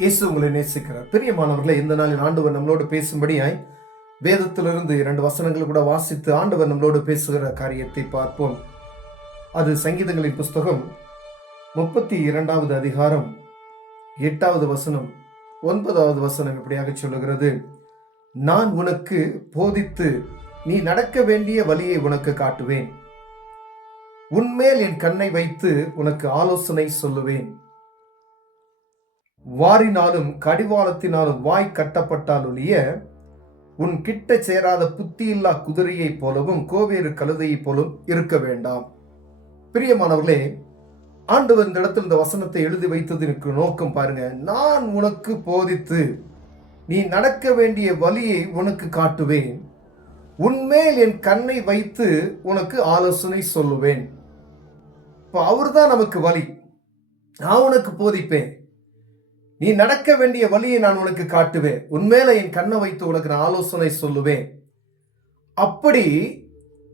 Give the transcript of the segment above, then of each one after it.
இயேசு உங்களை நேசிக்கிறார். பிரியமானவர்களே, இந்த நாளில் ஆண்டவர் நம்மளோடு பேசும்படியாய் வேதத்திலிருந்து 2 வசனங்கள் கூட வாசித்து ஆண்டவர் நம்மளோடு பேசுகிற காரியத்தை பார்ப்போம். அது சங்கீதங்களின் புஸ்தகம் 32வது அதிகாரம் 8வது வசனம் 9வது வசனம் இப்படியாக சொல்லுகிறது: நான் உனக்கு போதித்து நீ நடக்க வேண்டிய வழியை உனக்கு காட்டுவேன், உன்மேல் என் கண்ணை வைத்து உனக்கு ஆலோசனை சொல்லுவேன். வாரினாலும் கடிவாளத்தினாலும் வாய் கட்டப்பட்டால் ஒழிய உன் கிட்ட சேராத புத்தியில்லா குதிரையைப் போலவும் கோவேறு கழுதையைப் போலும் இருக்க வேண்டாம். பிரியமானவர்களே, ஆண்டவர் இந்த இடத்தில் இந்த வசனத்தை எழுதி வைத்ததற்கு நோக்கம் பாருங்க. நான் உனக்கு போதித்து நீ நடக்க வேண்டிய வழியை உனக்கு காட்டுவேன், உன்மேல் என் கண்ணை வைத்து உனக்கு ஆலோசனை சொல்லுவேன். இப்போ அவர் தான் நமக்கு வழி. நான் உனக்கு போதிப்பேன், நீ நடக்க வேண்டிய வழியை நான் உனக்கு காட்டுவேன், உன்மேல என் கண்ணை வைத்து உனக்கு நான் ஆலோசனை சொல்லுவேன். அப்படி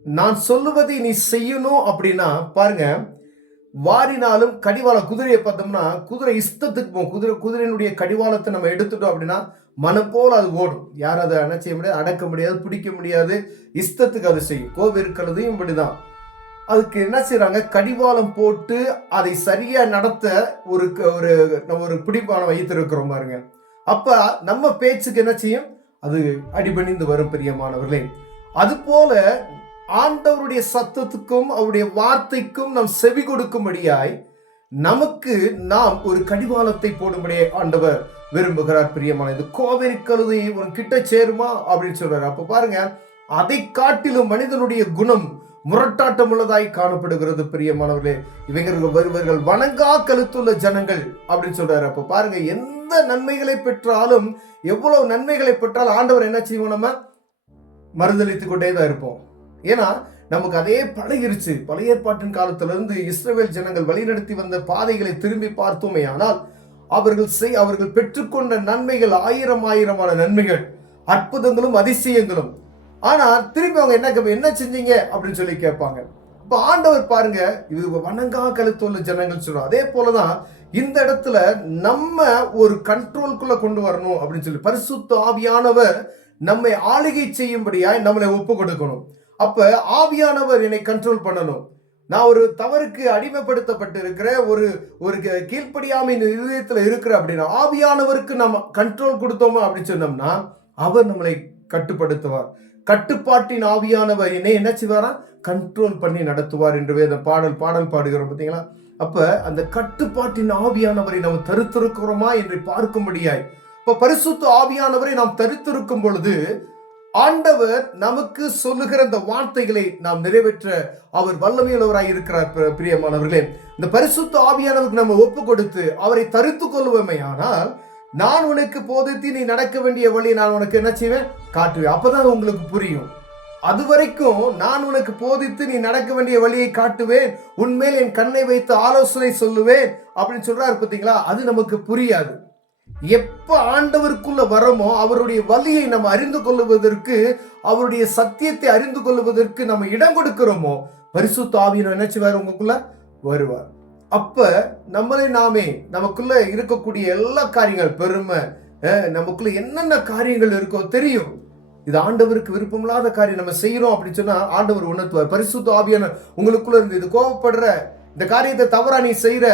நான் சொல்லுவதை நீ செய்யணும் அப்படின்னா பாருங்க, வாரினாலும் கடிவாளம், குதிரையை பார்த்தோம்னா குதிரை இஷ்டத்துக்கு போகும். குதிரையினுடைய கடிவாளத்தை நம்ம எடுத்துட்டோம் அப்படின்னா மனம் போல அது ஓடும். யாரும் அதை என்ன செய்ய முடியாது, அடக்க முடியாது, பிடிக்க முடியாது, இஷ்டத்துக்கு அது செய்யும். கோவிற்கிறதையும் இப்படிதான். அதுக்கு என்ன செய்யறாங்க, கடிவாளம் போட்டு அதை சரியா நடத்த ஒரு ஒரு பிடிப்பான வைத்திருக்கிறோம் பாருங்க. அப்ப நம்ம பேச்சுக்கு என்ன செய்யும், அது அடிபணிந்து வரும். பிரியமானவர்களே, அது போல ஆண்டவருடைய சத்தத்துக்கும் அவருடைய வார்த்தைக்கும் நாம் செவி கொடுக்கும்படியாய் நமக்கு நாம் ஒரு கடிவாளத்தை போடும்படியே ஆண்டவர் விரும்புகிறார். பிரியமான, இது கோவேரி கழுதை உன் கிட்ட சேருமா அப்படின்னு சொல்றாரு. அப்ப பாருங்க, அதை காட்டிலும் மனிதனுடைய குணம் முரட்டாட்டம் உள்ளதாய் காணப்படுகிறது. பிரியமானவர்களே, இவர்கள் வணங்கா கழுத்துள்ள ஜனங்கள் அப்படின்னு சொல்றாரு. அப்ப பாருங்க, எந்த நன்மைகளை பெற்றாலும், எவ்வளவு நன்மைகளை பெற்றாலும் ஆண்டவர் என்ன செய்வோம், நம்ம மறுதளித்துக் கொண்டே தான் இருப்போம். ஏன்னா நமக்கு அதே பழகிருச்சு. பழைய ஏற்பாட்டின் காலத்திலிருந்து இஸ்ரவேல் ஜனங்கள் வழிநடத்தி வந்த பாதைகளை திரும்பி பார்த்தோமே ஆனால் அவர்கள் பெற்றுக்கொண்ட நன்மைகள் ஆயிரமான நன்மைகள், அற்புதங்களும் அதிசயங்களும். ஆனா திரும்பி அவங்க என்ன செஞ்சீங்க அப்படின்னு சொல்லி கேட்பாங்க. இப்ப ஆண்டவர் பாருங்க, இது வணங்கா கழுத்துள்ள ஜனங்கள் சொல்றோம். அதே போலதான் இந்த இடத்துல நம்ம ஒரு கண்ட்ரோல்குள்ள கொண்டு வரணும் அப்படின்னு சொல்லி பரிசுத்த ஆவியானவர் நம்மை ஆளுகை செய்யும்படியாய் நம்மளை ஒப்பு கொடுக்கணும். அப்ப ஆவியானவர் என்னை கண்ட்ரோல் பண்ணணும். நான் ஒரு தவறுக்கு அடிமைப்படுத்தப்பட்டு இருக்கிற ஒரு கீழ்ப்படியாமையின் இதயத்துல இருக்கிற அப்படின்னா ஆவியானவருக்கு நம்ம கண்ட்ரோல் கொடுத்தோமா அப்படின்னு சொன்னோம்னா அவர் நம்மளை கட்டுப்படுத்துவார். கட்டுப்பாட்டின் ஆவியானவர் என்ன செய்வாரா, கண்ட்ரோல் பண்ணி நடத்துவார் என்று வேத பாடல் பாடுகிறோம் பார்த்தீங்களா. அப்ப அந்த கட்டுப்பாட்டின் ஆவியானவரை நாம் தரித்திருக்கிறோமா என்று பார்க்கும்படியாய், இப்ப பரிசுத்த ஆவியானவரை நாம் தரித்திருக்கும் பொழுது ஆண்டவர் நமக்கு சொல்லுகிற அந்த வார்த்தைகளை நாம் நிறைவேற்ற அவர் வல்லமையுள்ளவராய் இருக்கிறார். பிரியமானவர்களே, இந்த பரிசுத்த ஆவியானவருக்கு நம்ம ஒப்பு கொடுத்து அவரை தரித்து கொள்வோமே ஆனால், நான் உனக்கு போதித்து நீ நடக்க வேண்டிய வழியை நான் உனக்கு என்ன செய்வேன், காட்டுவேன். அப்பதான் உங்களுக்கு புரியும். அது வரைக்கும் நான் உனக்கு போதித்து நீ நடக்க வேண்டிய வழியை காட்டுவேன், உன்மேல் என் கண்ணை வைத்து ஆலோசனை சொல்லுவேன் அப்படின்னு சொல்றாரு பார்த்தீங்களா. அது நமக்கு புரியாது. எப்ப ஆண்டவருக்குள்ள வரமோ அவருடைய வழியை நம்ம அறிந்து கொள்வதற்கு, அவருடைய சத்தியத்தை அறிந்து கொள்வதற்கு நம்ம இடம் கொடுக்கிறோமோ பரிசுத்த ஆவியானவர் என்ன செய்வார், உங்களுக்குள்ள வருவார். அப்ப நம்மளே நாமே நமக்குள்ள இருக்கக்கூடிய எல்லா காரியங்கள், பெருமை, நமக்குள்ள என்னென்ன காரியங்கள் இருக்கோ தெரியும். இது ஆண்டவருக்கு விருப்பமில்லாத காரியம் நம்ம செய்யறோம் அப்படின்னு சொன்னா ஆண்டவர் உணர்த்துவார். பரிசுத்த ஆவியானவர் உங்களுக்குள்ள இருந்து இது கோபப்படுற இந்த காரியத்தை தவறா நீ செய்யற,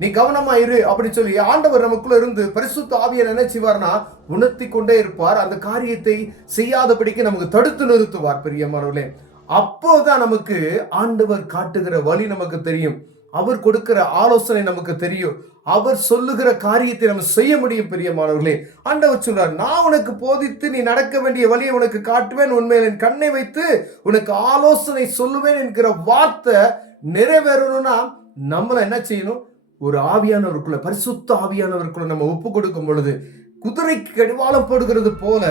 நீ கவனமா இரு அப்படின்னு சொல்லி ஆண்டவர் நமக்குள்ள இருந்து பரிசுத்த ஆவியானவர் என்ன செய்வார்னா உணர்த்தி கொண்டே இருப்பார். அந்த காரியத்தை செய்யாதபடிக்கு நமக்கு தடுத்து நிறுத்துவார். பிரியமானவர்களே, அப்போதான் நமக்கு ஆண்டவர் காட்டுகிற வழி நமக்கு தெரியும், அவர் கொடுக்கிற ஆலோசனை நமக்கு தெரியும், அவர் சொல்லுகிற காரியத்தை நம்ம செய்ய முடியும். பிரியமானவர்களே, ஆண்டவர் சொல்றார், நான் உனக்கு போதித்து நீ நடக்க வேண்டிய வழியை உனக்கு காட்டுவேன், உன்மேல் என் கண்ணை வைத்து உனக்கு ஆலோசனை சொல்லுவேன் என்கிற வார்த்தை நிறைவேறணும்னா நம்மள என்ன செய்யணும், ஒரு ஆவியானவருக்குள்ள, பரிசுத்த ஆவியானவருக்குள்ள நம்ம ஒப்பு கொடுக்கும் பொழுது குதிரைக்கு கடிவாளம் போடுகிறது போல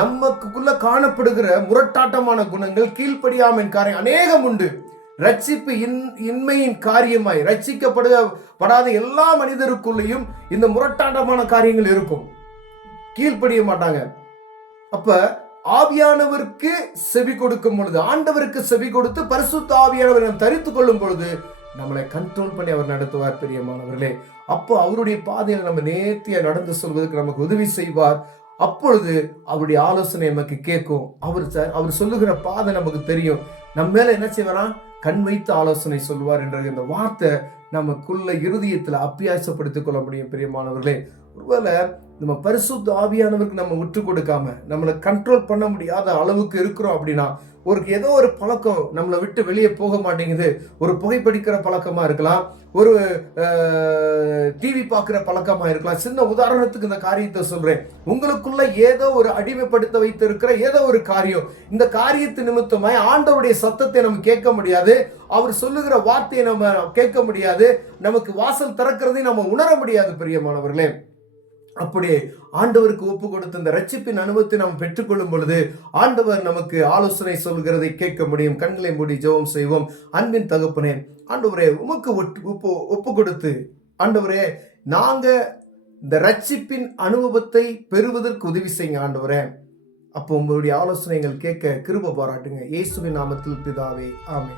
நமக்குள்ள காணப்படுகிற முரட்டாட்டமான குணங்கள், கீழ்ப்படியாமையின் காரியம் அநேகம் உண்டு. ரட்சிப்பு இன்மையின் காரியமாய் ரட்சிக்கப்படாத எல்லா மனிதருக்குள்ளேயும் இந்த முரட்டாட்டமான காரியங்கள் இருக்கும். கீழ்ப்படிய மாட்டாங்க. அப்ப ஆவியானவருக்கு செவி கொடுக்கும் பொழுது, ஆண்டவருக்கு செவி கொடுத்து பரிசுத்த ஆவியானவரை நாம் தரித்துக் கொள்ளும் பொழுது நம்மளை கண்ட்ரோல் பண்ணி அவர் நடத்துவார் பிரியமானவர்களே. அப்போ அவருடைய பாதையில் நம்ம நேர்த்தியா நடந்து சொல்வதற்கு நமக்கு உதவி செய்வார். அப்பொழுது அவருடைய ஆலோசனை நமக்கு கேட்கும். அவர் சொல்லுகிற பாதை நமக்கு தெரியும். நம்ம மேல என்ன செய்வாரா? கண் வைத்து ஆலோசனை சொல்வார் என்ற இந்த வார்த்தை நமக்குள்ள இருதயத்துல அபியாசப்படுத்திக் கொள்ள முடியும் பிரியமானவர்களே. ஒருவேளை நம்ம பரிசுத்த ஆவியானவருக்கு நம்ம விட்டு கொடுக்காம நம்மளை கண்ட்ரோல் பண்ண முடியாத அளவுக்கு இருக்கிறோம் அப்படின்னா, ஏதோ ஒரு பழக்கம் நம்மளை விட்டு வெளியே போக மாட்டேங்குது. ஒரு புகைப்பிடிக்கிற பழக்கமா இருக்கலாம், ஒரு டிவி பார்க்கிற பழக்கமா இருக்கலாம். சின்ன உதாரணத்துக்கு இந்த காரியத்தை சொல்றேன். உங்களுக்குள்ள ஏதோ ஒரு அடிமைப்படுத்த வைத்திருக்கிற ஏதோ ஒரு காரியம், இந்த காரியத்து நிமித்தமாய் ஆண்டவருடைய சத்தத்தை நம்ம கேட்க முடியாது, அவர் சொல்லுகிற வார்த்தையை நம்ம கேட்க முடியாது, நமக்கு வாசல் திறக்கிறதையும் நம்ம உணர முடியாது பிரியமானவர்களே. அப்படியே ஆண்டவருக்கு ஒப்பு கொடுத்த இந்த ரட்சிப்பின் அனுபவத்தை நாம் பெற்றுக்கொள்ளும் பொழுது ஆண்டவர் நமக்கு ஆலோசனை சொல்கிறதை கேட்க முடியும். கண்களை மூடி ஜெபம் செய்வோம். அன்பின் தகப்பனே, ஆண்டவரே உமக்கு ஒப்பு கொடுத்து, ஆண்டவரே நாங்க இந்த ரட்சிப்பின் அனுபவத்தை பெறுவதற்கு உதவி செய்யுங்க ஆண்டவரே. அப்போ உங்களுடைய ஆலோசனைகள் கேட்க கிருபை பாராட்டுங்க. இயேசுவின் நாமத்தில் பிதாவே, ஆமென்.